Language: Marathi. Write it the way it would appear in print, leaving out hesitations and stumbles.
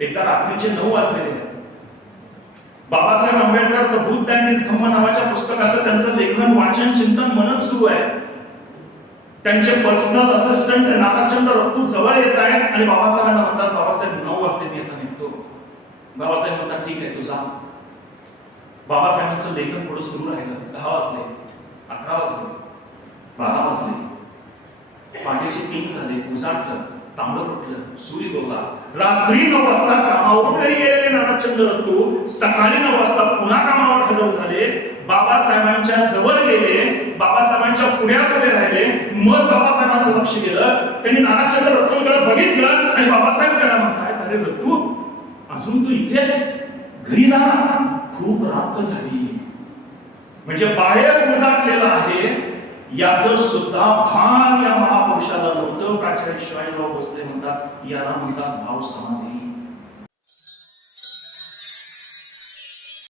एकदा रात्रीचे 9 वाजलेले. Babasaheb Ambedkar the Buddha and his Dhamma नावाच्या पुस्तकाचं त्यांचं लेखन, वाचन, चिंतन, मनन सुरू आहे. त्यांचे पर्सनल असिस्टंट नानाचंद्र रत्तू जवळ येत आहेत आणि बाबासाहेबांना म्हणतात, बाबासाहेब 9 वाजले मी आता निघतो. बाबासाहेब म्हणतात ठीक आहे तू जा. बाबासाहेबांचं लेखन पुढे सुरू राहिलं. 10 वाजले, 11 वाजले, 12 वाजले, पाठीचे 3 झाले, उजाडलं, तांबडं फुटलं, सूर्य डोला. रात्री 9 वाजता कामावरून घरी गेलेले नानाचंद्र रत्तू सकाळी 9 वाजता पुन्हा कामावर हजर झाले. बाबासाहेबांच्या जवळ गेले, बाबासाहेबांच्या पुढ्यात उभे राहिले. मग बाबासाहेबांचं लक्ष गेलं. त्यांनी नानाचंद्र रत्तूंकडे बघितलं आणि बाबासाहेब त्याला म्हणतात, अरे रत्तू अजून तू इथेच, घरी जा ना, खूप रात्र झाली. म्हणजे बाहेर उजाडलेलं आहे याचं सुद्धा भान या महापुरुषाला नव्हतं. प्राचार्य शिवाजीराव भोसले म्हणतात, याला म्हणतात भाव समाधी.